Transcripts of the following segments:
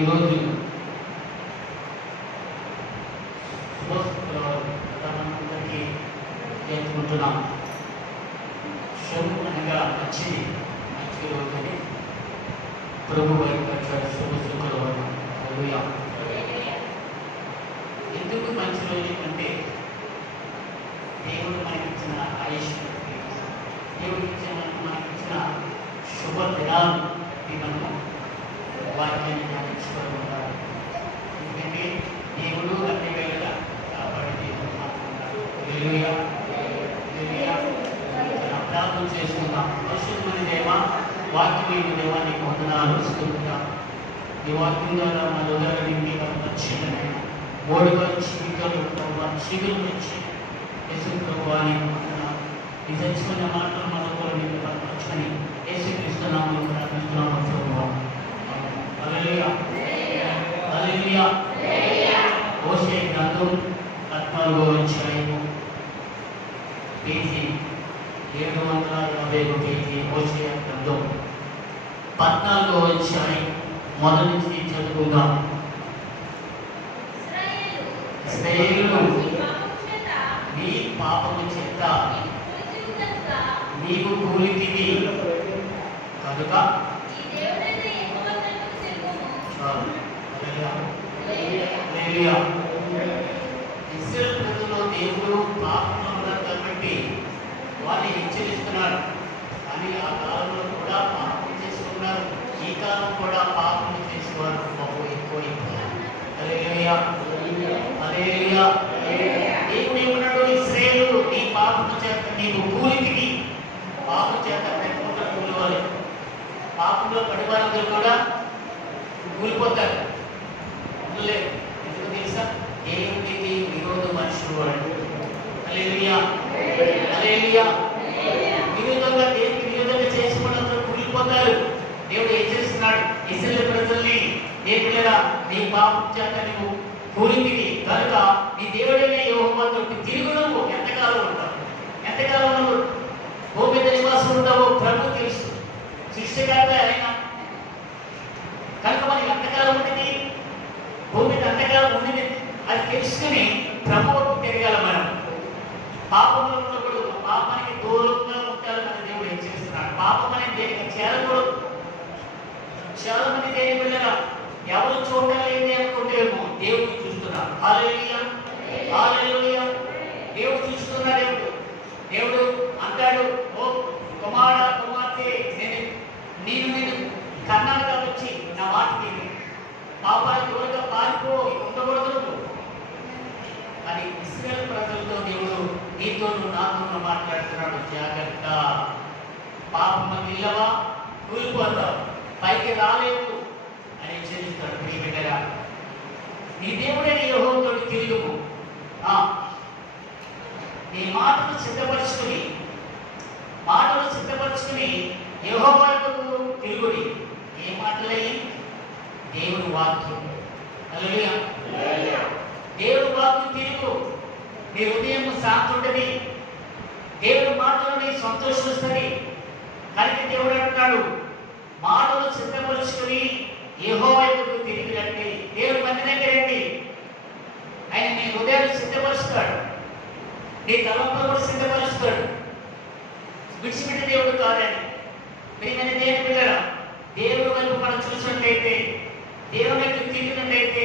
ఈరోజు అందరికీ చేర్చుకుంటున్నాం. శుభం అనగా మంచిది, మంచి రోజుని ప్రభు వైపు శుభ శుక్రవారం. ఎందుకు మంచి రోజు అంటే దేవుడు మనకిచ్చిన ఆయుష్, దేవుడు మనకిచ్చిన శుభ దినాలు మనము వాక్యాన్ని ధ్యానించుకొని ఉండాలి. ఎందుకంటే దేవుడు అన్ని వేళలా కాపాడి దేవుడు మాట్లాడుతున్నాడు. ప్రార్థన చేసుకుందాం. పరిశుద్ధమైన దేవా, వాక్యమైన దేవా, నీకు వందనాలు స్తుతిస్తున్నాం. ఈ వాక్యం ద్వారా మా హృదయాన్ని మీకు పరిచయమైన మూడుగా చీకటి నుంచి యేసు ప్రభువాని ఈ చచ్చిన మాటలు మనకు నీకు పరిచయని యేసుక్రీస్తు నామములో ప్రార్థిస్తున్నాము ప్రభువా. హల్లెలూయా, హల్లెలూయా. హోషేయ గ్రంథం 14వ అధ్యాయము పేజీ 721 పేజీ. హోషేయ గ్రంథం 14వ అధ్యాయం మొదటి నుంచి చదువుకుందాం. ఇశ్రాయేలు నీ పాపము చేత నీవు కూలితివి కనుక ఇశ్రాయేలు ప్రజలు దేవుడు పాపంలో ఉన్నారు కాబట్టి వారిని హెచ్చరిస్తున్నాడు. కానీ ఆ కాలంలో కూడా పాపం చేసుకున్నారు. ఈ కాలం కూడా పాపం చేసేవారు బహు ఎక్కువైపోయారు. హల్లెలూయా, హల్లెలూయా. దేవుడు ఏమన్నాడు? ఇశ్రాయేలు నీ పాపము చేత నీవు కూలితివి. పాపం చేత పెట్టుకుంటూ కూలివాలి. పాపంలో పడివారందరూ కూడా కూలిపోతారు. ఎందుకు తెలుసా? దేవుడికి విరోధ మనుషులు వాడు. హల్లెలూయా, హల్లెలూయా. విరోధంగా దేవుడికి విరోధంగా చేసుకున్నప్పుడు కూలిపోతారు. దేవుడు ఏం చేస్తున్నాడు? ఇశ్రాయేలు ప్రజల్ని దేవుడా నీ పాపం చేత నీవు కూలితివి కనుక నీ దేవుడైన యెహోవా తోటి తిరుగు. నువ్వు ఎంతకాలం ఉంటావు? ఎంతకాలం నువ్వు భూమి మీద నివాసం ఉంటావో ప్రభు తెలుసు. సృష్టికర్త ఆయన కనుక మనకి ఎంతకాలం ఉంటుంది, భూమి మీద ఎంతకాలం ఉంటుంది అది తెలుసుకుని ప్రభువుకు తిరగాల. మనం పాపంలో ఉన్నప్పుడు పాపానికి దూరంగా ఉంటారు. మన దేవుడు ఏం చేస్తున్నాడు? పాపం అనేది దేనికి చేరకూడదు. చాలా మంది దేని వెళ్ళరా ఎవరు చూడలేని అనుకుంటేమో దేవుడు చూస్తున్నాడు. హల్లెలూయా, హల్లెలూయా. దేవుడు చూస్తున్నాడు. దేవుడు అంటాడు, ఓ కుమారుడా కుమార్తె, నేను కన్నాను కాబట్టి నా మాట విని పాపానికి దూరంగా పారిపో, ఉండకూడదు. అని ఇశ్రాయేలు ప్రజలతో దేవుడు నీతో నాతో మాట్లాడుతున్నాడు. జాగ్రత్త, పాపం నిల్లవా, కూలిపోతావు, పైకి రాలేదు అని హెచ్చరిస్తాడు. ప్రియబిడ్డరా, నీ దేవుడైన యెహోవాతో తిరుగుము. నీ మాటలు సిద్ధపరుచుకుని యెహోవాకు తిరుగుడి. ఏ మాటలయ్యి? దేవుని వాక్యం. హల్లెలూయా, దేవుని వాక్యం తిరుగు. నీ హృదయం శాంతి ఉంటుంది. దేవుని మాటలు నీ సంతోషం వస్తుంది. కనుక దేవుడు అంటున్నాడు, మాటలు సిద్ధపరుచుకుని యెహోవాకు తిరిగి రండి. దేవుని మందిరానికి రండి. ఆయన నీ హృదయాన్ని సిద్ధపరుస్తాడు. నీ తలంపులు కూడా సిద్ధపరుస్తాడు. విడిచిపెట్టి దేవుడు కాదని. ప్రియమైన దేవుని బిడ్డరా, దేవుడి వైపు మనం చూసినట్లయితే, దేవుని వైపు తిరిగినట్లయితే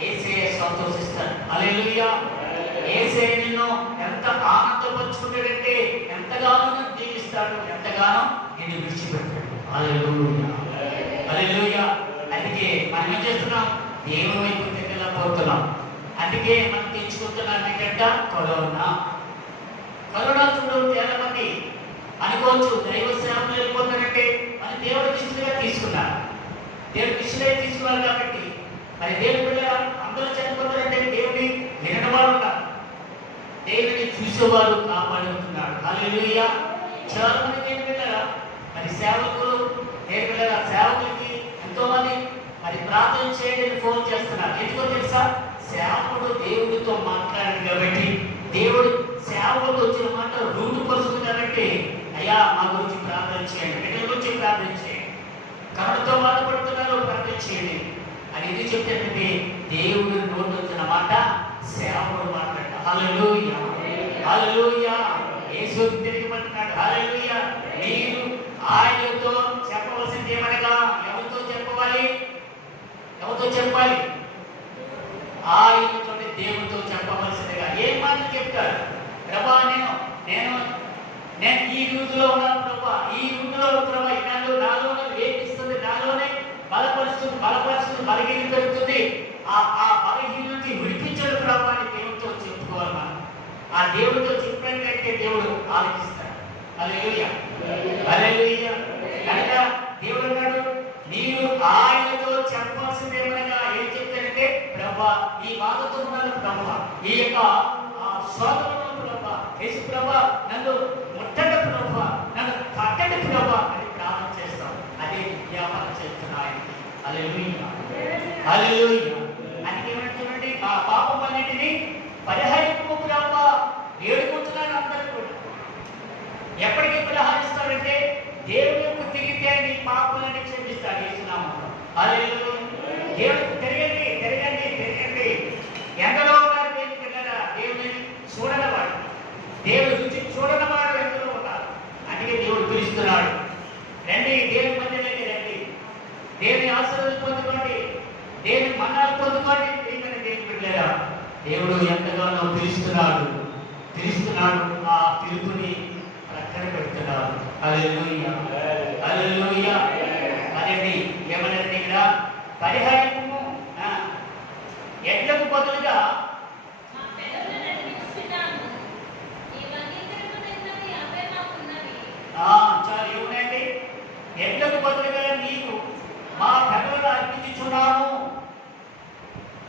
యేసయ్య సంతోషిస్తాడు. హల్లెలూయా. యేసయ్య నిన్ను ఎంత ఆనందపరుచుకుంటాడంటే ఎంతగానో దీవిస్తాడు, ఎంతగానో నిన్ను విడిచిపెట్టాడు. హల్లెలూయా, హల్లెలూయా. అందుకే మనం ఏం చేస్తున్నాం? దేవుని వైపు తిరగలేకపోతున్నాం. అందుకే మనం తెచ్చుకుంటున్నాం ఏంటంటే కరోనా. చూడడం చాలా మంది అనుకోవచ్చు, దైవ సేవలు వెళ్ళిపోతారంటే మన దేవుడి దృష్టిగా తీసుకున్నారు. దేవుడి దృష్టిగా తీసుకున్నారు కాబట్టి మరి దేవుడి పిల్లలు అందరూ చనిపోతారంటే దేవుని వినడవారు ఉన్నారు, దేవుని చూసేవారు కాపాడుతున్నాడు. హల్లెలూయా. చాలా మంది దేవుని పిల్లల మరి సేవకులు దేవుని పిల్లల సేవకులకి ఎంతో మంది మరి ప్రార్థన చేయడానికి ఫోన్ చేస్తున్నారు. ఎందుకో తెలుసా? సేవకుడు దేవుడితో మాట్లాడాడు కాబట్టి, దేవుడు సేవకుడు వచ్చిన మాట రూటు పరుస్తుంది కాబట్టి, అయ్యా మా గురించి ప్రార్థన చేయండి, బిడ్డల గురించి ప్రార్థన చేయండి, కరుణతో బాధపడుతున్నారు ప్రార్థన చేయండి అని ఇది చెప్తే దేవుడు నోటి వచ్చిన మాట సేవకుడు మాట్లాడ. హల్లెలూయా, హల్లెలూయా. యేసు తిరిగి పట్టున్నాడు. హల్లెలూయా. మీరు ఆయనతో చెప్పవలసింది ఏమనగా, ఎవరితో చెప్పాలి? ఎవరితో చెప్పాలి? ఆయనతో, దేవుడితో చెప్పవలసిందిగా. ఏం మాటలు చెప్తారు? ప్రభా నేను ఈ యూదులో ఉన్నాను ప్రభా, ఈ యూదులో ప్రభా, నన్ను నాలోనే వేపిస్తుంది, నాలోనే బలపరుస్తుంది, బలహీన పెరుగుతుంది. ఆ బలహీన నుంచి విడిపించడు ప్రభా అని దేవుడితో చెప్పుకోవాలి. మనం ఆ దేవుడితో చెప్పినట్లయితే దేవుడు ఆలోచిస్తాడు. హల్లెలూయా, హల్లెలూయా. కనుక దేవుడు అన్నాడు, మీరు ఆయనతో చెప్పాల్సింది ఏమనగా ఏం చెప్తారంటే, ప్రభా ఈ బాధతో ఉన్నాను ప్రభా, ఈ యొక్క శోధనలో ప్రభా, యేసు ప్రభా నన్ను ముట్టండి ప్రభా, నన్ను కట్టండి ప్రభా అని ప్రార్థన చేస్తాం. అదే విజ్ఞాపన చేస్తున్నాయి. హల్లెలూయా, హల్లెలూయా. అందుకే చూడండి, ఆ పాపం అన్నిటిని పరిహరింపు ప్రభా వేడుకుంటున్నాడు. అందరూ కూడా ఎప్పటికీ పరిహరిస్తాడంటే దేవుడు తిరిగితే నీ పాపాలని క్షమిస్తాడు యేసునామములో. హల్లెలూయా. దేవుడు తిరగండి, తిరగండి, తిరగండి. ఎందరో ఉన్నారు దేవుని పిల్లరా, దేవుని చూడనవాడు, దేవుడు రుచి చూడనవాడు ఎందరో ఉన్నారు. అందుకే దేవుడు పిలుస్తున్నాడు, రండి దేవుని మధ్యలోకి రండి, దేవుని ఆశీర్వాదం పొందుకోండి, దేవుని మన్నాలు పొందుకోండి. ప్రియమైన దేవుని పిల్లరా, దేవుడు ఎంతగానో పిలుస్తున్నాడు. ఆ పిలుపుని ప్రక్కన పెడుతున్నాడు. హల్లెలూయా, హల్లెలూయా. అదండి ఏమన్నది ఇక్కడ, పరిహరింపు ఎడ్లకు బదులుగా చాలా ఏమున్నాయండి, ఎడ్లకు బదులుగా నీకు మా పెదవులు అర్పించుచున్నాము.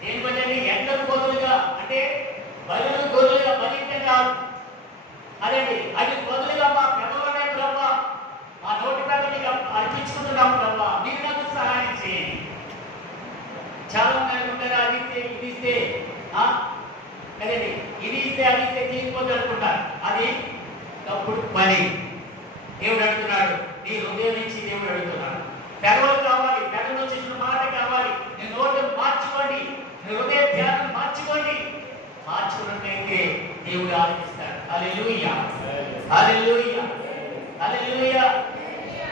దేని బదులు? ఎడ్లకు బదులుగా అంటే బలులు గొర్రెలుగా బలించే కాదు. అదేంటి, అది బదులుగా మా పెదవులనే ప్రభా, మా నోటి పెదవులుగా అర్పించుకుంటున్నాం ప్రభా, మీరు నాకు సహాయం చేయండి. చాలా మంది ఉంటారు, అది ఇస్తే ఇది ఇస్తే, కదండి ఇది ఇస్తే అది ఇస్తే తీసిపోతే అనుకుంటారు. అది తప్పుడు పని. దేవుడు అడుగుతున్నాడు, నీ హృదయం నుంచి దేవుడు అడుగుతున్నాడు. పెదవులు కావాలి, పెదవులు వచ్చిన మాట కావాలి. నీ నోటు మార్చుకోండి, నీ హృదయ ధ్యానం మార్చుకోండి. మార్చుకున్నట్లయితే దేవుడు ఆలోచిస్తాడు. హల్లెలూయా, హల్లెలూయా, హల్లెలూయా.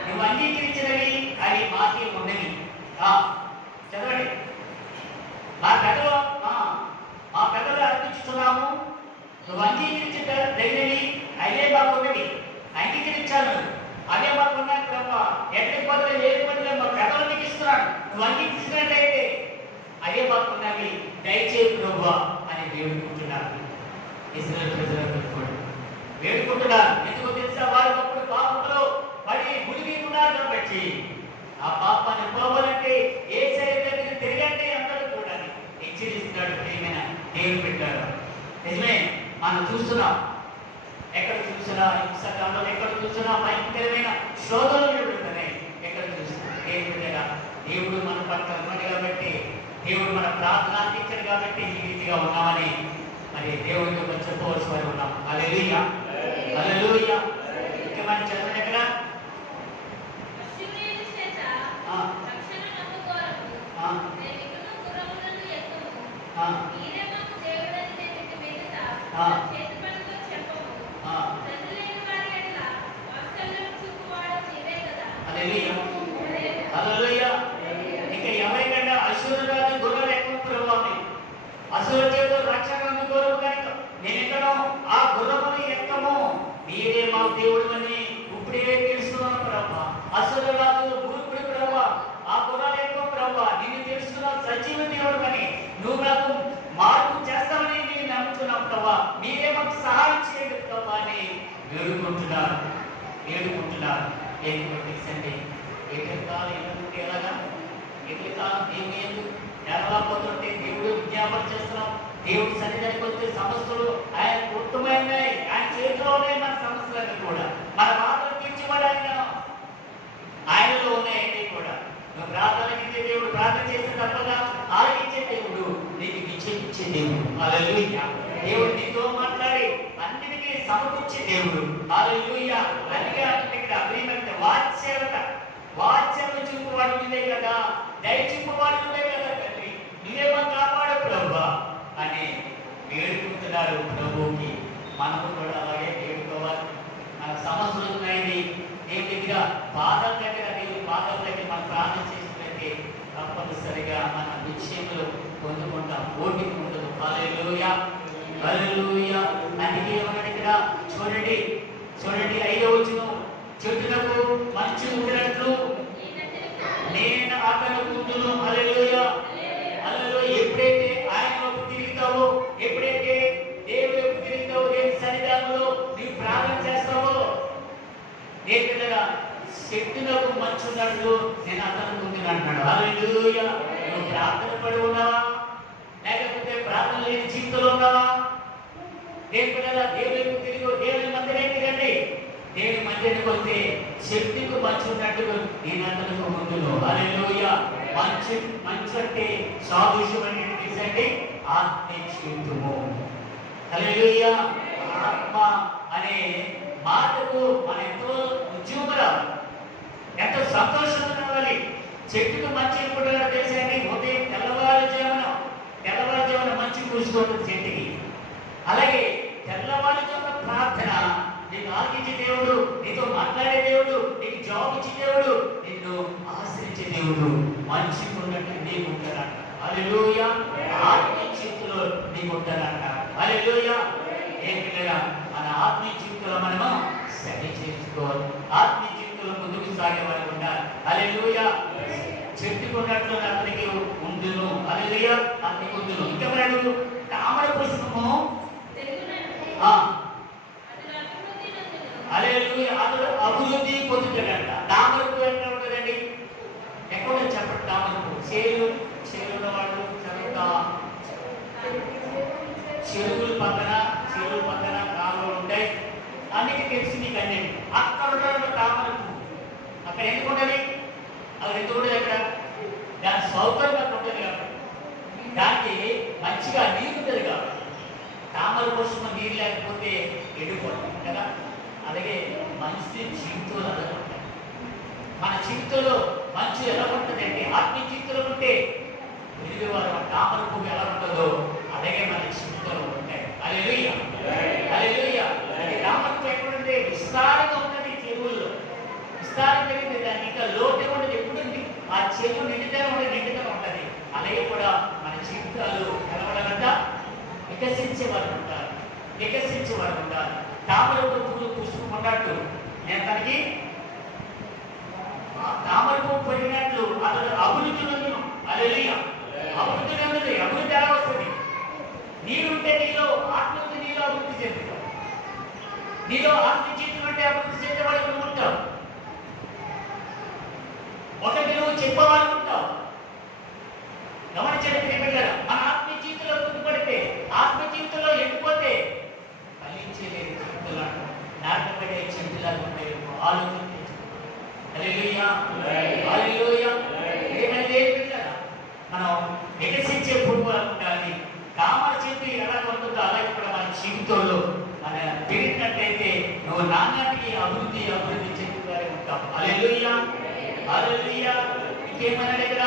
నువ్వు అంగీకరించినవి అవి మాకే ఉన్నవి. చదవండి, మా పెదవులు అర్పించుతున్నాము, నువ్వు అంగీకరించదగినవి అవే మాకున్నవి. అంగీకరించాను, అవే మాకున్నాయి ప్రభా. ఎక్కడికి బదులు ఏ బదులు మా పెదవులు నీకు ఇస్తున్నాడు. నువ్వు అంగీకరించినట్లయితే అవే మాకున్నవి, దయచేయి ప్రభా అని వేడుకుంటున్నాను. ఇశ్రాయేలు ప్రజలు వేడుకుంటున్నారు. ఎందుకు తెలుసా? వారి అప్పుడు పాపంలో పడి మునిగి ఉన్నారు కాబట్టి ఆ పాపాన్ని పోవాలంటే యేసయ్య దగ్గరికి తిరగండి అందరూ కూడా హెచ్చరిస్తున్నాడు. ప్రియమైన దేవుని పెట్టారు. నిజమే, మనం చూస్తున్నాం, ఎక్కడ చూసినా హింసకాండంలో, ఎక్కడ చూసినా భయంకరమైన శోధనలు జరుగుతున్నాయి. ఎక్కడ చూసినా దేవుడు మన పట్ల ఉన్నాడు కాబట్టి, దేవుడు మన ప్రార్థన అందించాడు కాబట్టి ఈ రీతిగా ఉన్నామని మరి దేవుడితో చెప్పవలసి వారు ఉన్నాం. హల్లెలూయా, హల్లెలూయా. ఇంకా మనం చదవండి ఎక్కడ, ఇంకా ఎవరికన్నా అసురురాజు గుర్రాలు ఎక్కువ ప్రభావం, అసురు చేతులు రక్షణ అందుకోరు కనుక నేను ఎక్కడో ఆ గుర్రమును ఎక్కము, మీరే మా దేవుడు అని ఇప్పుడే తెలుస్తున్నాను ప్రభా. అసురురాజు గురుకుడి ప్రభా, ఆ గుర్రాలు ఎక్కువ ప్రభా, నిన్ను తెలుస్తున్నావు సజీవ దేవుడు అని, నువ్వు నాకు మార్పు చేస్తామని నేను నమ్ముతున్నాం ప్రభా, మీరే మాకు సహాయం చేయండి ప్రభా అని వేడుకుంటున్నారు. ఏంటి పట్టించండి, ఎదురుకాలు ఎందుకుంటే ఎలాగా, ఎదురుకాలు దేవుని ఎందుకు నెలపోతుంటే దేవుడు విజ్ఞాపన చేస్తున్నాం. దేవుడి సన్నిధానికి వచ్చే సమస్యలు ఆయన ఉత్తమమైనవి, ఆయన చేతిలోనే మన సమస్యలన్నీ కూడా, మన బాధలు తీర్చిపడాలి ఆయనలో ఉన్నాయండి కూడా. నువ్వు ప్రార్థనకిచ్చే దేవుడు, ప్రార్థన చేసే తప్పగా ఆలకించే దేవుడు, నీకు విజయించే దేవుడు. హల్లెలూయా. దేవుడు నీతో మాట్లాడి అన్నిటికీ సమకూర్చే దేవుడు. హల్లెలూయా. అందుకే ఇక్కడ అగ్రిమెంట్ వాత్సల్యత, వాత్సల్యం చూపువాడు నువ్వే కదా, దయ చూపువాడు నువ్వే కదా తండ్రి, నువ్వేమో కాపాడు ప్రభువా అని వేడుకుంటున్నారు ప్రభువుకి. మనము కూడా అలాగే వేడుకోవాలి. మన సమస్యలు ఉన్నాయని దేవుని దగ్గర పాదం దగ్గర, దేవుని పాదం దగ్గర మనం ప్రార్థన చేసినట్లయితే తప్పనిసరిగా మన విషయంలో పొందుకుంటాం, ఓటికి ఉండదు. హల్లెలూయా, హల్లెలూయా. అందుకే ఏమన్నాడు ఇక్కడ చూడండి, 5వ వచనం, చెట్టులకు మంచు ఉండినట్లు నేను అతను ముందును. హల్లెలూయా, హల్లెలూయా. ఎప్పుడైతే ఆయన వైపు తిరుగుతావో, ఎప్పుడైతే దేవుని వైపు తిరుగుతావో, దేవుని సన్నిధానంలో నీవు ప్రార్థన చేస్తావో, దేవునిగా చెట్టులకు మంచు ఉన్నట్లు నేను అతను ముందును అంటున్నాడు. హల్లెలూయా. నువ్వు ప్రార్థన పడి ఉన్నావా, లేకపోతే ప్రార్థన లేని జీవితంలో ఉన్నావా? దేవుని తిరిగి దేవుని మందిరం తిరగండి. దేవుని మందిరానికి వస్తే శక్తికి మంచు ఉన్నట్టుగా నేను అతనికి ముందును. హల్లెలూయా. మంచు అంటే సాదృశ్యమైనటువంటి ఆత్మీయ జీవితము. హల్లెలూయా. ఆత్మ అనే మాటకు మన ఎంతో ఉద్యోగం, ఎంతో సంతోషం రావాలి. చెట్టుకు మంచి ఎప్పుడు తెలిసండి, ఉదయం తెల్లవారుజామున మంచి కూర్చుంటుంది చెట్టుకి. అలాగే తెల్లవారుజామున ప్రార్థన నీకు ఆలకించే దేవుడు, నీతో మాట్లాడే దేవుడు, నీకు జాబ్ ఇచ్చే దేవుడు, నిన్ను ఆశ్రయించే దేవుడు మంచి ఉన్నట్టు నీకు ఉంటారంట. హల్లెలూయా. ఆత్మీయ జీవితంలో నీకు ఉంటారంట. హల్లెలూయా. ఏం పిల్లగా మన ఆత్మీయ జీవితంలో మనము సరి చేసుకోవాలి. ఆత్మీయ జీవితంలో ముందుకు సాగే వారికి ఉండాలి. హల్లెలూయా. చెట్టుకున్నట్లు అతనికి ఉండును. హల్లెలూయా. అతనికి ఉండును. ఇంకా మనకు తామర పుష్పము హల్లెలూయా అతడు అభివృద్ధి పొందుతాడంట. తామర పువ్వు ఎక్కడ ఉంటుందండి? ఎక్కడ చెప్పండి. తామర పువ్వు చేరున్న వాళ్ళు చదువుతా చెరువుల పక్కన కాలువలు ఉంటాయి, అన్నిటి తెలిసి నీకు అన్నీ. అక్కడ ఉన్న తామర పువ్వు అక్కడ ఎందుకు ఉండాలి? అది ఎందుకు ఉండదు? అక్కడ దాని సౌకర్యం అక్కడ ఉంటుంది కాబట్టి, దానికి మంచిగా నీరు ఉంటుంది కాబట్టి. తామర పుష్పం నీరు లేకపోతే ఎండిపోతుంది కదా. అలాగే మనిషి జీవితంలో ఎలా ఉంటాయి, మన జీవితంలో మంచి ఎలా ఉంటుందంటే, ఆత్మీయ జీవితంలో ఉంటే వెలిగేవారు తామర పువ్వు ఎలా ఉంటుందో అలాగే మన జీవితంలో ఉంటాయి. హల్లెలూయా, హల్లెలూయా. అది తామర పువ్వు ఎక్కడుంటే విస్తారంగా ఉంటుంది, చెరువుల్లో విస్తారం జరిగింది. దానికి ఇంకా లోటు ఉండదు. ఎప్పుడుంది ఆ చెరువు నిండుగా ఉంటుంది. అలాగే కూడా మన జీవితాలు కలవడంతా వికసించేవారు ఉంటారు. తామర పువ్వులు పుష్పకున్నట్టు నేను తనకి తామర పువ్వు పొందినట్లు అతను అభివృద్ధి నందును. హల్లెలూయా. అభివృద్ధి ఎలా వస్తుంది? నీరుంటే నీలో ఆత్మీయ నీలో అభివృద్ధి చెందుతావు. నీలో ఆత్మీయ జీవితం అంటే అభివృద్ధి చెందేవాడు నువ్వు ఉంటావు. ఒకటి నువ్వు చెప్పవాలనుకుంటావు. గమనించండి ప్రియమైన మన ఆత్మీయ జీవితంలో ముందుపడితే, ఆత్మీయ జీవితంలో ఎండిపోతే ఫలించలేదు జీవితంలో నాటపడే చెట్టులాగా ఉంటాయి. ఆలోచన హల్లెలూయా, హల్లెలూయా. ఏమైతే మనం వికసించే పువ్వు ఉండాలి. తామర చెట్టు ఎలా ఉంటుందో అలాగే కూడా మన జీవితంలో మన పెరిగినట్లయితే నువ్వు నాన్నటికి అభివృద్ధి చెందుతారే ఉంటావు. హల్లెలూయా, హల్లెలూయా. ఇంకేమన్నాడు ఇక్కడ?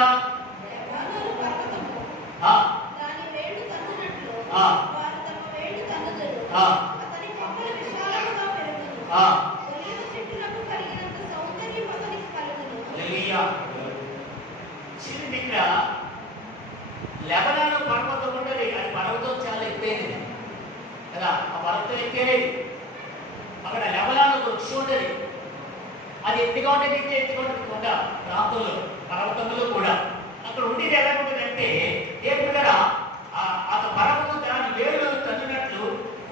ఇక్కడ లెబనాను పర్వతం ఉంటుంది. అది పర్వతం చాలా ఎత్తైనది కదా. ఆ పర్వతం ఎత్తైనది. అక్కడ లెబనాను వృక్షం ఉంటుంది. అది ఎత్తుగా ఉంటుంది కొండ ప్రాంతంలో, పర్వతంలో కూడా. అక్కడ ఉండేది ఎలా ఉంటుందంటే, ఏమిటరా ఆ పర్వతం దాని వేళ్ళు తన్నునట్లు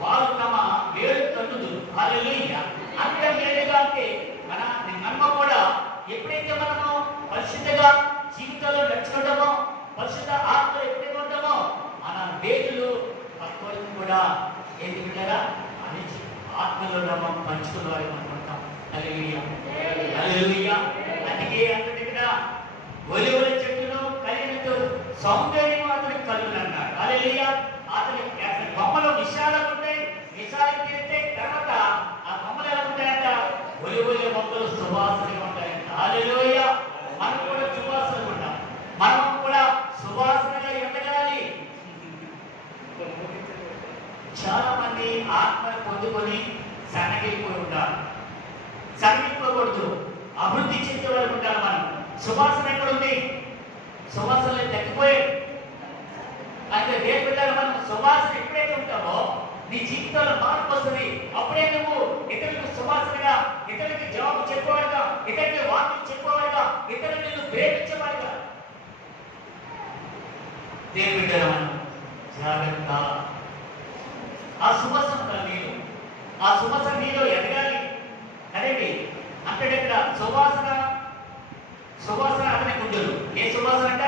వారు తమ వేళ్ళు తన్నుదు. హల్లెలూయా. అంత వేడుగా అంటే మన కూడా ఎప్పుడైతే మనము పరిశుద్ధంగా జీవితంలో నడుచుకుంటామో, పరిశుద్ధ ఆత్మలో ఎప్పుడైతే ఉంటామో, మన వేళ్ళు పక్కోళ్ళని కూడా ఏంటి బిడ్డరా అని ఆత్మలో మనం పంచుకున్న వారికి మనం ఉంటాం. హల్లెలూయా, హల్లెలూయా. అందుకే అతని దగ్గర ఒలివల చెట్టును కలిగినట్టు సౌందర్యం అతనికి కలుగునన్నాడు. హల్లెలూయా. అతని బొమ్మలు విశాలంగా ఉంటాయి, విశాలం తిరిగితే తర్వాత ఆ బొమ్మలు ఎలా ఉంటాయంట? ఒలివల మొక్కలు సువాసనగా ఉంటాయంట. హల్లెలూయా. మనం కూడా సువాసన ఉంటాం, మనం కూడా సువాసనగా ఎదగాలి. చాలా మంది ఆత్మను పొందుకొని సన్నగిలిపోయి ఉంటారు. సన్నగిలిపోకూడదు, అభివృద్ధి చెందే వరకు ఉండాలి. మనం సువాసన ఎక్కడ ఉంది? సువాసనలు తగ్గిపోయాయి. అయితే దేవుడి దగ్గర మనం సువాసన ఎప్పుడైతే ఉంటామో నీ జీవితంలో మార్పు వస్తుంది. అప్పుడే నువ్వు ఇతరులకు సువాసనగా, ఇతరులకి జవాబు చెప్పేవాడుగా, ఇతరులకి వాక్యం చెప్పేవాడుగా, ఇతరులను నువ్వు ప్రేమించేవాడుగా. దేవుడి దగ్గర మనం జాగ్రత్త. ఆ సువాసన నీలో, ఆ సువాసన నీలో ఎదగాలి. అదేంటి అంటే ఇక్కడ సువాసన, సువాసన అతని గుండెలు. ఏ సువాసన అంట?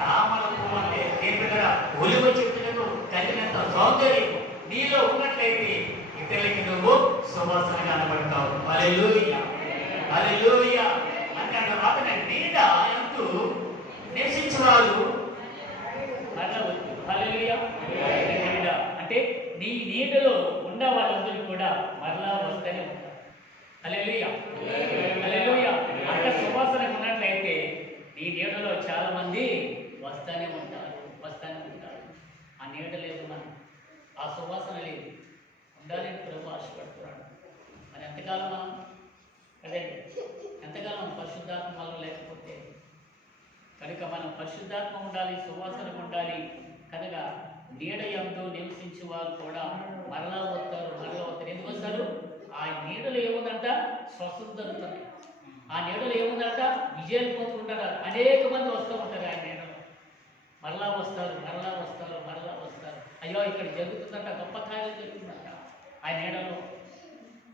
తామర పువ్వు. అంటే దేవుడి దగ్గర ఒలివ చెట్టులకు తగినంత సౌందర్యం నీలో ఉన్నట్లయితే ఇతరులకి నువ్వు సువాసనగా కనబడతావు. హల్లెలూయా, హల్లెలూయా. అంటే అతని నీడ ఎందు నివసించేవారు హల్లెలూయా. నీడ అంటే నీ నీడలో ఉన్న వాళ్ళందరూ కూడా మరలా వస్తూనే ఉంటారు. హల్లెలూయా, హల్లెలూయా. అంత సువాసన ఉన్నట్లయితే నీ నీడలో చాలా మంది వస్తూనే ఉంటారు, వస్తూనే ఉంటారు. ఆ నీడ లేదు, మనం ఆ సువాసన లేదు, ఉండాలని ప్రభు ఆశపడుతున్నాడు. మరి ఎంతకాలం మనం అదే ఎంతకాలం పరిశుద్ధాత్మ వల్ల లేకపోతే కనుక మనం పరిశుద్ధాత్మ ఉండాలి, సువాసన ఉండాలి. కనుక నీడ యందు నివసించే వారు కూడా మరలా వస్తారు, మరలా వస్తారు. ఎందుకు వస్తారు? ఆ నీడలు ఏముందంట? స్వస్థత దొరుకుతుంది. ఆ నీడలు ఏముందంట? విజయాలు పొందుకుంటారు. అనేక మంది వస్తూ ఉంటారు ఆ నీడలో. మరలా వస్తారు, మరలా వస్తారు, మరలా వస్తారు. అయ్యో ఇక్కడ జరుగుతుందంట, గొప్ప కార్యాలు జరుగుతుందంట ఆయన నీడలో,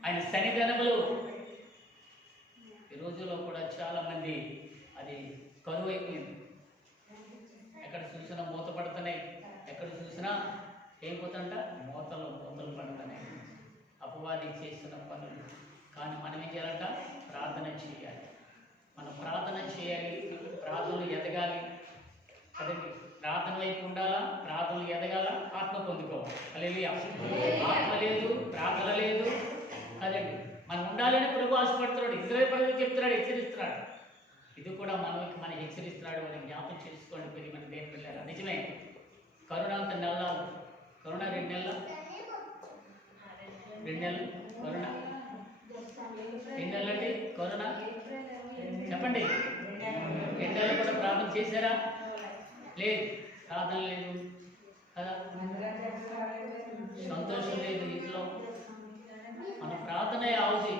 ఆయన సన్నిధానములు. ఈ రోజుల్లో కూడా చాలా మంది అది కరువు అయిపోయింది. ఎక్కడ చూసినా మూత పడుతున్నాయి, ఎక్కడ చూసినా ఏం పోతుంట? మూతలు పడుతున్నాయి. అపవాది చేస్తున్న పనులు. కానీ మనం ఏం చేయాలంట? ప్రార్థన చేయాలి. మనం ప్రార్థన చేయాలి, ప్రార్థనలు ఎదగాలి. కదండి, ప్రార్థన వైపు ఉండాలా, ప్రార్థనలు ఎదగాల, ఆత్మ పొందుకోవాలి. హల్లెలూయా. ఆత్మ లేదు, ప్రార్థన లేదు. కదండి, మనం ఉండాలని ప్రభు ఆశపడుతున్నాడు. ఇజ్రాయేలు ప్రజలకు చెప్తున్నాడు, హెచ్చరిస్తున్నాడు. ఇది కూడా మనం హెచ్చరిస్తున్నాడు. మనం జ్ఞాపకం చేసుకోండి. పెరిగి మన దేవుని పిల్లలు. నిజమే, కరోనా అంత నెలలు, కరోనా 2 నెలలు, 2 నెలలు కరోనా, 2 నెలలు అంటే కరోనా చెప్పండి. 2 నెలలు కూడా ప్రార్థన చేశారా? లేదు, ప్రార్థన లేదు కదా, సంతోషం లేదు ఇంట్లో. మన ప్రార్థనే ఆవుజీ.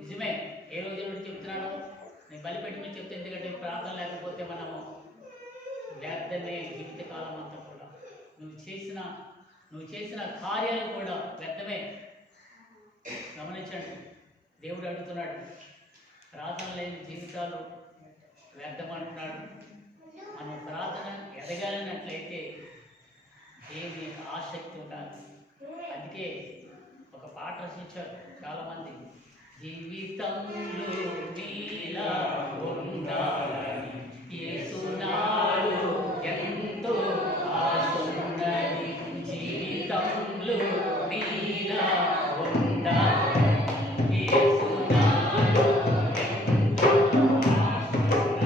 నిజమే, ఏ రోజు చెప్తున్నాను, నేను బలిపెట్టమని చెప్తే. ఎందుకంటే ప్రార్థన లేకపోతే మనము వ్యర్థమే జీవితకాలం అంతా కూడా. నువ్వు చేసిన కార్యాలు కూడా వ్యర్థమే. గమనించండి, దేవుడు అడుగుతున్నాడు, ప్రార్థన లేని జీవితాలు వ్యర్థమంటున్నాడు. మనం ప్రార్థన ఎదగాలన్నట్లయితే దేవుని యొక్క ఆసక్తి ఉండాలి. అందుకే ఒక పాట రచించారు చాలామంది, జీవితంలో నీలా ఉండాలని యేసునాడు ఎంతో ఆశ ఉన్నది. జీవితంలో నీలా ఉండాలని యేసునాడు ఎంతో ఆశ ఉన్నది.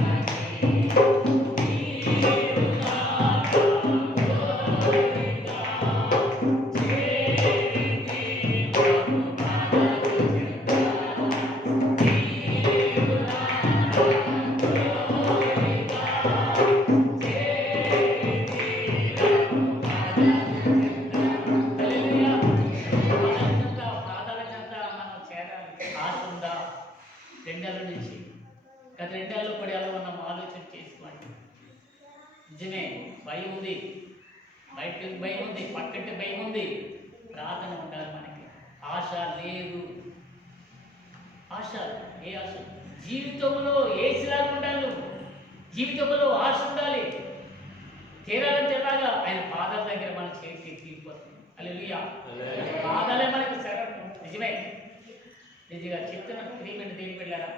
నిజమే, భయం ఉంది, బయటకి భయం ఉంది, పక్కటి భయం ఉంది. ప్రార్థన ఉండాలి మనకి. ఆశ లేదు. ఆశ, ఏ ఆశ? జీవితంలో ఏసులాగా ఉండాలి. జీవితంలో ఆశ ఉండాలి. తీరాలంటే ఎలాగా? ఆయన పాదాల దగ్గర మన చేతి తీరిపోతుంది. హల్లెలూయా. పాదాలే మనకి శరణం. నిజమే, నిజంగా చెప్తున్నా. ప్రియమైన దేవుని బిడ్డలారా,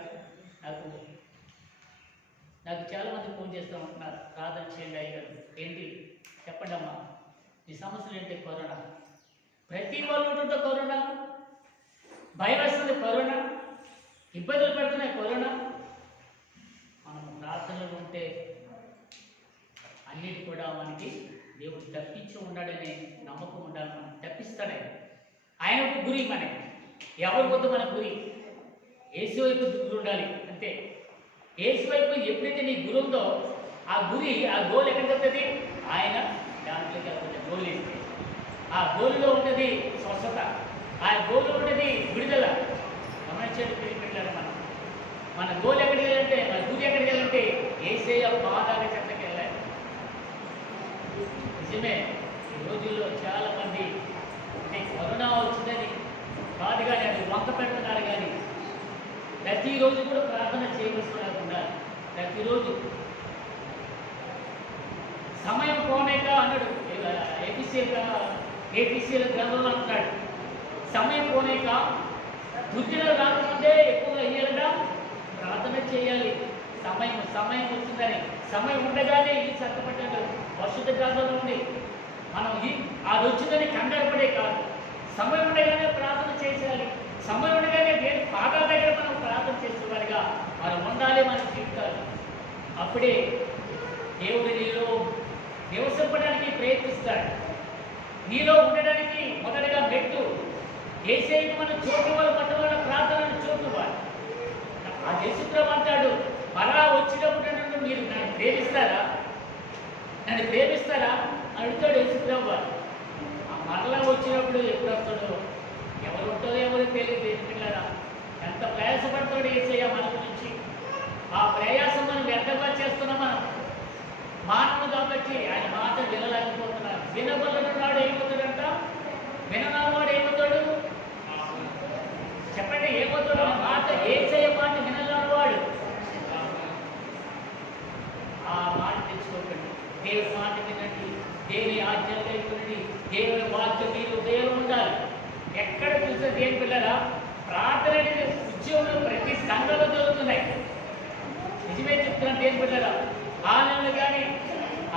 నాకు చాలామంది ఫోన్ చేస్తూ ఉంటున్నారు, ప్రార్థన చేయండి అయ్యారు. ఏంటి చెప్పండి అమ్మా, మీ సమస్యలు ఏంటి? కరోనా. ప్రతి వాళ్ళు ఉంటుందో కరోనా, భయం వేస్తుంది కరోనా, ఇబ్బందులు పెడుతున్నాయి కరోనా. ఆశలు ఉంటే అన్నిటి కూడా మనకి దేవుడు తప్పించి ఉన్నాడనే నమ్మకం ఉండాలి. మనం తప్పిస్తాడే ఆయన ఒక గురి మనకి. ఎవరి వద్ద మన గురి యేసు వైపు గురి ఉండాలి అంతే. యేసు వైపు ఎప్పుడైతే నీ గురి ఉందో ఆ గురి, ఆ గోల్ ఎక్కడికి వస్తుంది? ఆయన దాంట్లోకి వెళ్తుంది. గోల్ ఇస్తే ఆ గోలులో ఉన్నది స్వస్థత, ఆ గోల్లో ఉన్నది విడుదల. గమనించండి పిల్లలు, మన గోల్ ఎక్కడికి వెళ్ళాలంటే, మన గురి ఎక్కడికి వెళ్ళాలంటే యేసయ్య పాదాల చెంతకి వెళ్ళాలి. నిజమే, ఈ రోజుల్లో చాలా మంది అంటే కరోనా వచ్చిందని కాదు కానీ అది వంక పెడుతున్నారు. కానీ ప్రతిరోజు కూడా ప్రార్థన చేయవలసి ఉండాలి. ప్రతిరోజు సమయం పోనేక అన్నాడు ఏపీసీల గ్రంథంలో అంటున్నాడు. సమయం పోనేక బుద్ధిలో రాకముందే ఎక్కువగా అయ్యాలట ప్రార్థన చేయాలి. సమయం వచ్చిందని, సమయం ఉండగానే ఈ చట్టపడ్డాడు పరిశుద్ధ గ్రంథంలో ఉంది. మనం అది వచ్చిందని కంగారు పడే కాదు, సమయం ఉండగానే ప్రార్థన చేసేయాలి. సమయం ఉండగానే దేవుని పాదాల దగ్గర మనం ప్రార్థన చేసేవారిగా మనం ఉండాలి మన జీవితాలు. అప్పుడే దేవుడు నీలో నివసింపడానికి ప్రయత్నిస్తాడు. నీలో ఉండడానికి మొదటిగా మెట్టు యేసయ్యకు మన చోటు వాళ్ళు పట్టవాళ్ళ ప్రార్థనను చోటు వాళ్ళు. ఆ యేసుప్రభు అంటాడు, మరలా వచ్చినప్పుడు నన్ను మీరు నన్ను ప్రేమిస్తారా అడుగుతాడు యేసుప్రభు వారు. ఆ మరలా వచ్చినప్పుడు ఎప్పుడు వస్తాడో, ఎవరు ఉంటారో ఎవరు తెలియదు. పిల్లరా ఎంత ప్రయాసపడతాడు యేసయ్య మన గురించి. ఆ ప్రయాసం మనం వ్యర్థంగా చేస్తున్నాం. మనం మానవుడు కాబట్టి ఆయన మాట వినలేకపోతున్నారు. వినగలవాడు ఏమవుతాడంట? విననవాడు ఏమవుతాడు? చెప్పండి, ఏమవుతాడు? మాట యేసయ్య మాట వినలేనివాడు. ఆ మాట తెచ్చుకోకండి. దేవుని మాట వినండి, దేవుని ఆజ్ఞలు కైకొనండి, దేవుని వాక్యం మీరు ఉదయం ఉండాలి. ఎక్కడ చూస్తే దేని పిల్లరా ప్రార్థన అనేది ఉద్యోగంలో ప్రతి సంఘంలో జరుగుతున్నాయి. నిజమే చెప్తున్నాను దేని పిల్లరా. ఆలయంలో కానీ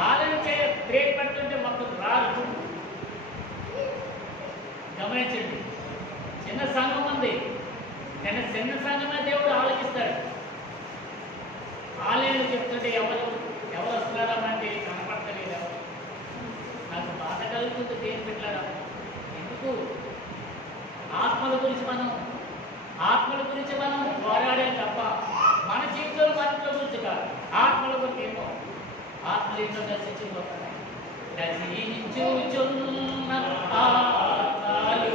ఆలయం బ్రేక్ పడుతుంటే మొత్తం రాదు. గమనించండి, చిన్న సంఘం ఉంది, చిన్న సంఘమే దేవుడు ఆలోచిస్తాడు. ఆలయంలో చెప్తుంటే ఎవరు వస్తున్నారా అంటే కనపడతలేదు. ఎవరు నాకు బాధ కలుగుతుంది దేని పెట్టారా. ఎందుకు? ఆత్మల గురించి మనం పోరాడే తప్ప మన జీవితంలో మనుషుల గురించి కాదు. ఆత్మల గురించి ఏమో ఆత్మలు ఏంటో నశించిపోతున్నాయి. నశించుచున్న ఆత్మలు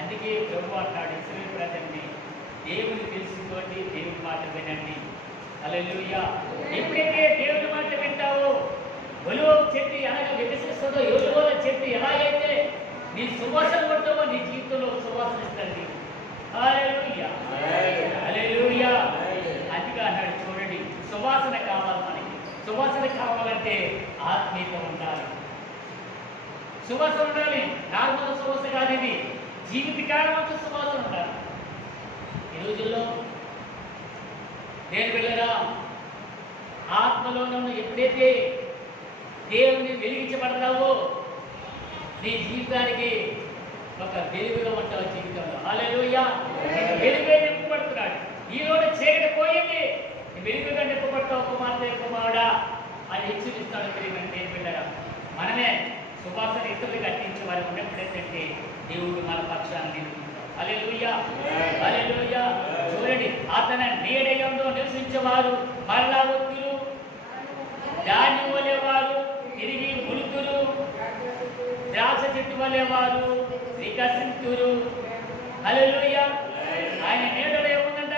అందుకే ప్రభు అంటాడు, ఇశ్రాయేలు ప్రజల్ని దేవుని తెలుసుకోండి, దేవుని మాట వినండి. హల్లెలూయా. ఎప్పుడైతే దేవుని మాట వింటావో, ఒలివ చెట్టు ఎలాగ వికసిస్తుందో, ఒలివల చెట్టు ఎలాగైతే నీ సువాసన కొట్టావో నీ జీవితంలో సువాసన ఇస్తుంది. హల్లెలూయా, హల్లెలూయా. అందుకే అన్నాడు చూడండి, సువాసన కావాలి మనకి. సువాసన కావాలంటే ఆత్మీయత ఉండాలి, సువాసన ఉండాలి. నార్మల్ సువాసన కాదు, ఇది జీవితకాలం అంతా సువాసన ఉండాలి. ఈ రోజుల్లో నేను వెళ్ళరా ఆత్మలో నన్ను ఎప్పుడైతే దేవుని వెలిగించబడతావో నీ జీవితానికి ఒక వెలుగుగా ఉంటావు జీవితంలో. హల్లెలూయా. వెలుగుగా నింపబడుతున్నాడు. ఈరోజు చీకటి పోయింది, వెలుగుగా నింపబడతావు కుమార్తె కుమారుడా అని హెచ్చరిస్తాడు. నేను వెళ్ళరా మనమే సువాసన ఇతరులు కట్టించే వారి ఉన్నప్పుడేంటంటే దేవుడు మన పక్షాన్ని నిలుపుతాడు. హల్లెలూయా, హల్లెలూయా. చూడండి, అతని నీడయందు నివసించేవారు మరలా వృద్ధులు, ధాన్యం వలేవారు తిరిగి ములుకులు, ద్రాక్ష చెట్టు వలేవారు వికసింతురు. హల్లెలూయా. ఆయన నీడలో ఏముందంట?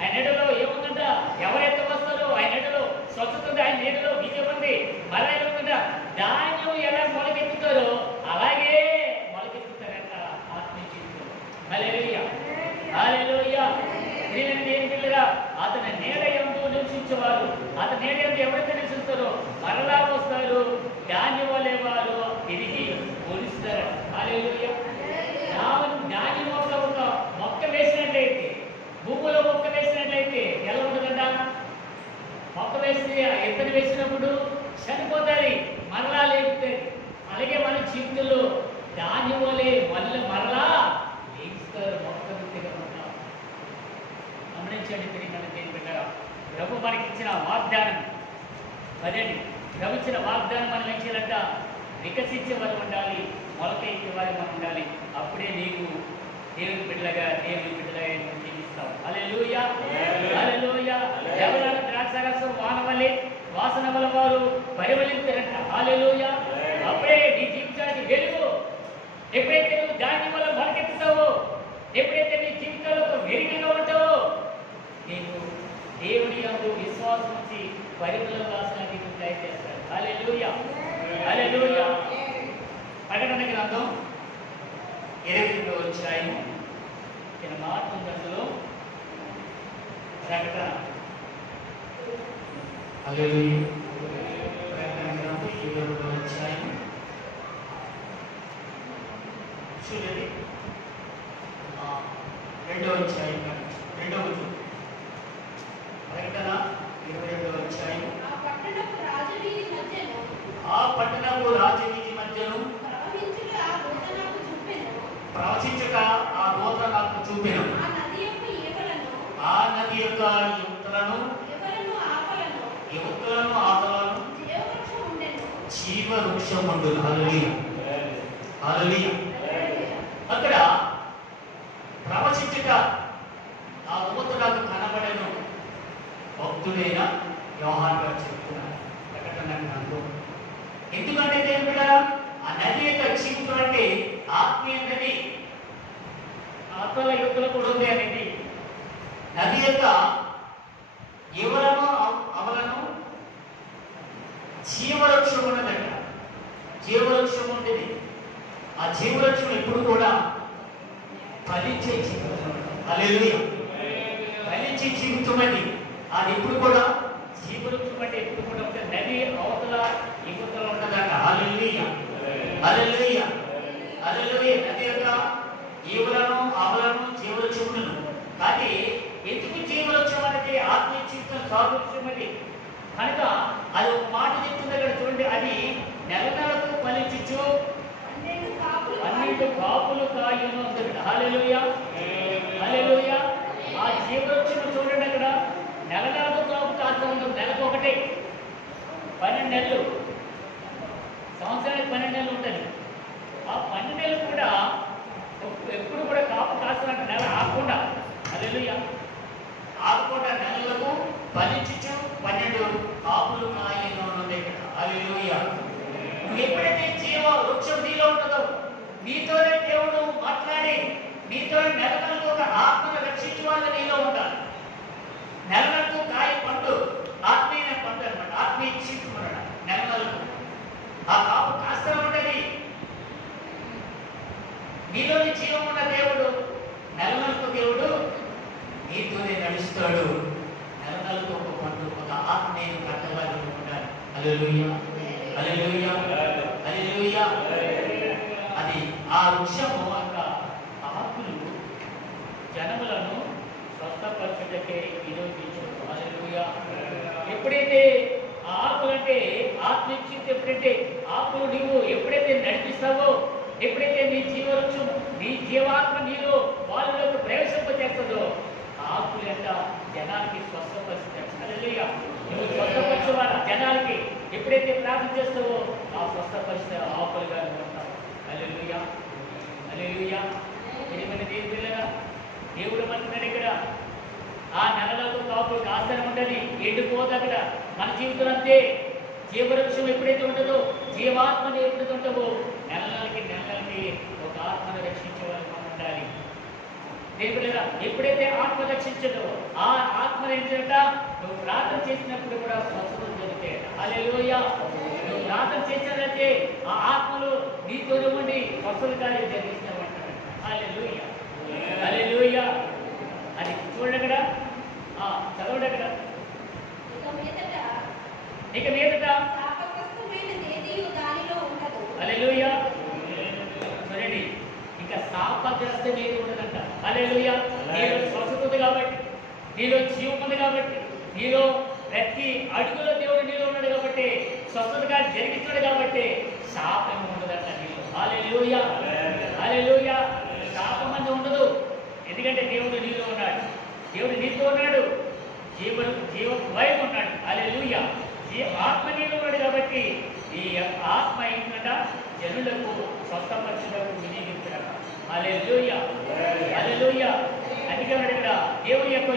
ఆయన నీడలో ఏముందంట? ఎవరైతే వస్తారో ఆయన నీడలో స్వచ్ఛత ఉంది, ఆయన నీడలో విజయం ఉంది. మరలా ఏమన్నా ధాన్యం ఎలా మొలకెత్తుతారో అలాగే మొలకెత్తుతారంట ఆత్మీయ జీవితం. హల్లెలూయా, హల్లెలూయా. దేవుని పిల్లగా అతని నీడ యందు నివసించేవారు, అతని నీడ యందు ఎవరైతే నివసిస్తారో మరలా వస్తారు, ధాన్యం వలె వారు తిరిగి పోలిస్తారు. హల్లెలూయా. ధాన్యం మొక్క వేసినట్లయితే, భూమిలో మొక్క వేసినట్లయితే ఎలా ఉంటుందంట? మొక్క వేసి ఎత్తన వేసినప్పుడు చనిపోతుంది, మరలా లేపుతుంది. అలాగే మన జీవితంలో ధాన్యం వలె మరలా లేస్తారు. మొక్క విత్తిగా ఉంటాం. గమనించండి తిరిగి దేని బిడ్డగా, ప్రభు మనకి ఇచ్చిన వాగ్దానం అదండి. ప్రభు ఇచ్చిన వాగ్దానం మనం ఏం చేయాలంట? వికసించే వారు ఉండాలి, మొలక ఎక్కే వారు మనం ఉండాలి. అప్పుడే నీకు దేవుని బిడ్డలుగా జీవిస్తాం. హల్లెలూయా, హల్లెలూయా. దేవదాన ద్రాక్షారసం వాసన వల్ల వారు పరిమళించారంట. హల్లెలూయా. అప్పుడే నీ జీవితానికి వెలుగు. ఎప్పుడైతే నువ్వు ధాన్యం వల్ల మొలకెత్తుతావో, ఎప్పుడైతే నీ జీవితంలో వెలుగుగా ఉంటావో, నీకు దేవుని యందు విశ్వాసం నుంచి పరిమళ వాసన నీకు దయచేస్తాడు. హల్లెలూయా, హల్లెలూయా. ప్రకటన గ్రంథం 22వ అధ్యాయము మాట అందులో ప్రకటన. హల్లెలూయా. ప్రకటన గ్రంథం 22వ అధ్యాయం చూడండి, 2వ అధ్యాయం, 2వ ప్రకటన 22వ అధ్యాయం. ఆ పట్టణపు రాజవీధి మధ్యను ప్రవచించక ఆ దూత నాకు చూపెను. ఆ నది యొక్క యువతలను ఆపలను జీవవృక్షం ఉండును. హల్లెలూయా, హల్లెలూయా. అక్కడ ప్రవచించక ఆ దూత నాకు కనబడెను. భక్తుడైన యోహాను గారు చెప్తున్నారు ప్రకటన గ్రంథం. ఎందుకంటే దేవుని బిడ్డలారా, ఆ నది యొక్క జీవితం అంటే ఆత్మీయ నది. ఆత్మల యుద్ధలు కూడా ఉంది అనేది. నది యొక్క ఎవరను అవలను జీవవృక్షం ఉన్నదట. జీవవృక్షం ఉంటుంది. ఆ జీవవృక్షం ఎప్పుడు కూడా ఫలించే జీవితం. హల్లెలూయా, ఫలించే జీవితం అది. అది ఎప్పుడు కూడా జీవవృక్షం అంటే ఎప్పుడు కూడా ఉంటుంది. నది అవతల ఇవతల ఉంటుందట. హల్లెలూయా, హల్లెలూయా, హల్లెలూయా. నది యొక్క ఈవులను ఆవులను జీవవృక్షములను. కానీ ఎందుకు జీవవృక్షం అనేది ఆత్మీయ జీవితం సావృక్షం అది కనుక అది ఒక మాట చెప్తుంది అక్కడ చూడండి. అది నెలకు ఫలించు 12 కాపులు కాయును. హల్లెలూయా, హల్లెలూయా. ఆ జీవవృక్షం చూడండి, అక్కడ నెలకు కాపు కాస్త ఉంటుంది. నెలకు ఒకటే, 12 నెలలు, సంవత్సరానికి 12 నెలలు ఉంటుంది. ఆ 12 నెలలు కూడా ఎప్పుడు కూడా కాపు కాస్తున్నట్టు నెల ఆకుండా. హల్లెలూయా, ఆకుండా నెలలకు ఫలించు 12 కాపులు కాయను ఉన్నది ఇక్కడ. హల్లెలూయా. నువ్వు ఎప్పుడైతే జీవ వృక్షం నీలో ఉంటుందో, నీతోనే దేవుడు మాట్లాడి నీతో నెలలకు ఒక ఆత్మను రక్షించే వాళ్ళు నీలో ఉంటారు. నెలలకు కాయ పండు ఆత్మీయ పండు అనమాట. ఆత్మీయ జీవితం అన్నమాట. నెలలకు ఆ కాపు కాస్త ఉండేది. నీలోని జీవం ఉన్న దేవుడు, నెలలకు దేవుడు నీతోనే నడుస్తాడు. నెలలకు ఒక పండు, ఒక ఆత్మీయ కట్టవారు ఉండాలి. హల్లెలూయా, హల్లెలూయా, హల్లెలూయా. అది ఆ వృక్షము యొక్క ఆకులు జనములను స్వస్థపరచుటకే వినియోగించు. హల్లెలూయా. ఎప్పుడైతే ఆ ఆకులు అంటే ఆత్మీయ ఎప్పుడైతే ఆకులు నీవు ఎప్పుడైతే నడిపిస్తావో, ఎప్పుడైతే నీ జీవవృక్షం నీ జీవాత్మ నీలో వాళ్ళలోకి ప్రవేశింపచేస్తుందో, ఆకులు ఎంత జనానికి స్వస్థపరుస్తాడు. హల్లెలూయా. నువ్వు స్వస్థపరచువాడు జనాలకి ఎప్పుడైతే ప్రార్థన చేస్తావో ఆ స్వస్థపరిస్తే ఆకులుగా ఉంటావు. హల్లెలూయా, హల్లెలూయా. ఎనిమిది దేవుని పిల్లగా దేవుడు అంటున్నాడు ఇక్కడ, ఆ నెలలకు కాపులకు ఆశ్రయం ఉండదు, ఎండిపోదు అక్కడ. మన జీవితం అంతే. జీవవృక్షం ఎప్పుడైతే ఉంటుందో, జీవాత్మను ఎప్పుడైతే ఉంటుందో, నెలలకి ఒక ఆత్మను రక్షించే వాళ్ళు మనం ఉండాలి. దేవుడు లేదా ఎప్పుడైతే ఆత్మ రక్షించదో ఆ ఆత్మను ఏంటంట నువ్వు ప్రార్థన చేసినప్పుడు కూడా స్వస్థతలు జరుగుతాయి. హల్లెలూయా. నువ్వు ప్రార్థన చేసినట్లయితే ఆ ఆత్మలు నీతోనే ఉండి స్వస్థత కార్యం జరిగిస్తామంటాడు. హల్లెలూయా. హల్లెలూయా. అది చూడండి అక్కడ చదవండి అక్కడ. ఇక మీదట హల్లెలూయా. చూడండి ఇంకా శాపగ్రస్తం ఏది ఉండదంట. హల్లెలూయా. నీలో స్వస్థత ఉంది కాబట్టి, నీలో జీవం ఉంది కాబట్టి, నీలో ప్రతి అడుగులో దేవుడు నీలో ఉన్నాడు కాబట్టి, స్వస్థతగా జరిగిస్తున్నాడు కాబట్టి శాపం ఉండదంట నీలో. హల్లెలూయా. హల్లెలూయా. శాపం అనేది ఉండదు. ఎందుకంటే దేవుడు నీలో ఉన్నాడు, దేవుడు నీతో ఉన్నాడు, జీవ వైపు ఉన్నాడు. హల్లెలూయా. ఆత్మ నీలో ఉన్నాడు కాబట్టి ఈ ఆత్మ ఏంటంట జనులకు స్వస్థపరచడానికి వినియోగించడం. హల్లెలూయా. హల్లెలూయా. అందుకే ఇక్కడ దేవుని యొక్క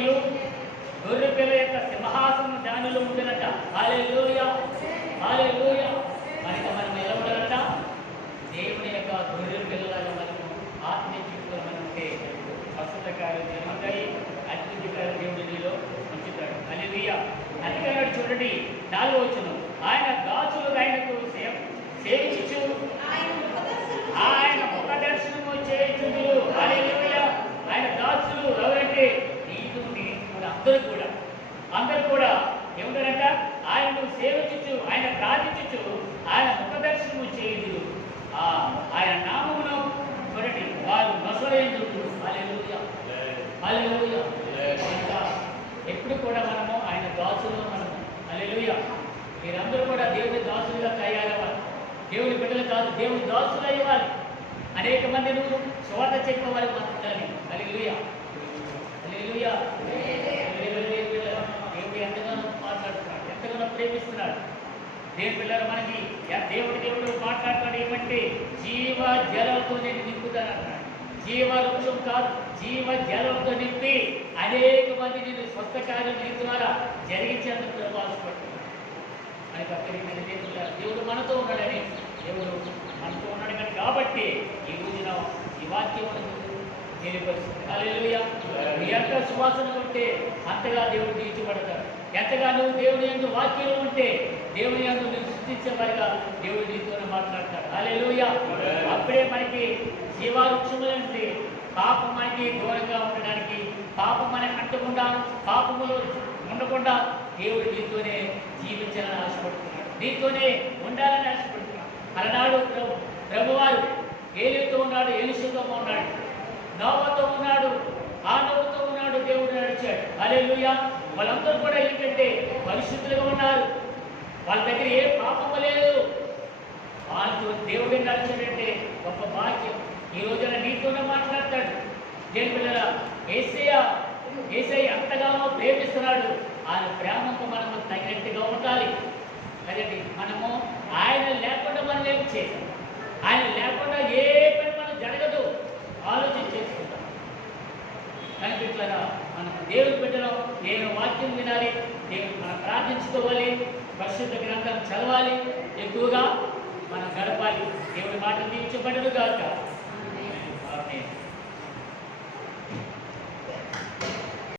గొర్రె పిల్ల యొక్క సింహాసనం దానిలో ఉందనట. హల్లెలూయా. హల్లెలూయా. మనకి మనం ఎలా ఉండాలంట? దేవుని యొక్క గొర్రె పిల్లలాగా మనము ఆత్మీయ జీవితంలో మనం ఉంటే స్వస్థత కార్యాలు జరుగుతాయి, అద్భుత కార్యాలు దేవుడు నీలో ఉంచుతాడు. హల్లెలూయా. అందుకే చూడండి 4వ వచనం, ఆయన దాసులు ఆయనకు సేవించు ఆయన ముఖ దర్శనము చేయించుదురు. హల్లెలూయా. ఆయన దాసులు ఎవరంటే నీకు కూడా అందరూ కూడా ఏముంటారంట? ఆయనను సేవించు, ఆయన ప్రార్థించు, ఆయన ముఖ దర్శనము చేయుదురు. ఆయన నామమును చూడండి వారు నొసలేందుకు. హల్లెలూయా. హల్లెలూయా. ఎప్పుడు కూడా మనము ఆయన దాసులు మనము. హల్లెలూయా. మీరందరూ కూడా దేవుని దాసులుగా తయారవ్వాలి. దేవుని బిడ్డలు కాదు, దేవుని దాసులు అయ్యాలి. అనేక మంది నువ్వు సువార్త చెప్పేవారు మాత్రమే. హల్లెలూయా. హల్లెలూయా. దేవుడు ఎంతగానో మాట్లాడుతున్నాడు, ఎంతగానో ప్రేమిస్తున్నాడు. దేవుని పిల్లలు మనకి దేవుడు మాట్లాడుతున్నాడు ఏమంటే జీవ జలంతో నేను నింపుతానన్నాడు. జీవ వృక్షం కాదు, జీవ జలంతో నింపి అనేక మంది నేను స్వస్థ కార్యం నీ ద్వారా జరిగించేందుకు ప్రవాసపడుతున్నాడు. మనకి అక్కడికి దేవుడు మనతో ఉన్నాడని, దేవుడు మనతో ఉన్నాడు కాబట్టి ఈ రోజున ఈ వాక్యం తెలియపరుస్తుంది. హల్లెలూయా. నీ ఎంత సువాసన ఉంటే అంతగా దేవుడు తీర్చబడతాడు. ఎంతగా నువ్వు దేవుని యందు వాక్యంలో ఉంటే దేవుని యందు నువ్వు సృష్టించే వారిగా దేవుడు నీతోనే మాట్లాడతాడు. హల్లెలూయా. అప్పుడే మనకి జీవవృక్షములు అంటే పాపం మనకి దూరంగా ఉండడానికి, పాపం మనకి అంటకుండా, పాపములో ఉండకుండా దేవుడు నీతోనే జీవించాలని ఆశపడుతున్నాడు, నీతోనే ఉండాలని ఆశపడుతున్నాడు. అలనాడు ప్రభువారు ఏలితో ఉన్నాడు, ఎలీషాతో ఉన్నాడు, నోవాతో ఉన్నాడు, ఆ నోవాతో ఉన్నాడు, దేవుడు నడిచాడు. హల్లెలూయా. వాళ్ళందరూ కూడా ఏంటంటే పరిశుద్ధులుగా ఉన్నారు, వాళ్ళ దగ్గర ఏ పాపము లేదు. వాళ్ళతో దేవుడు నడిచాడంటే గొప్ప భాగ్యం. ఈ రోజున నీతోనే మాట్లాడతాడు. దేవుని పిల్లల యేసయ్య ఎంతగానో ప్రేమిస్తున్నాడు. ఆయన ప్రేమకు మనము తగినట్టుగా ఉండాలి. కదండి, మనము ఆయన లేకుండా మనం ఏమి చేసాం, ఆయన లేకుండా ఏ పని మనం జరగదు. ఆలోచన చేసుకుంటాం. కనుక ఇట్లా మనం దేవుని బిడ్డలో దేవుని వాక్యం వినాలి, దేవుని మనం ప్రార్థించుకోవాలి, పరిశుద్ధ గ్రంథం చదవాలి, ఎక్కువగా మనం గడపాలి. దేవుని మాట తీర్చబడదు కాక.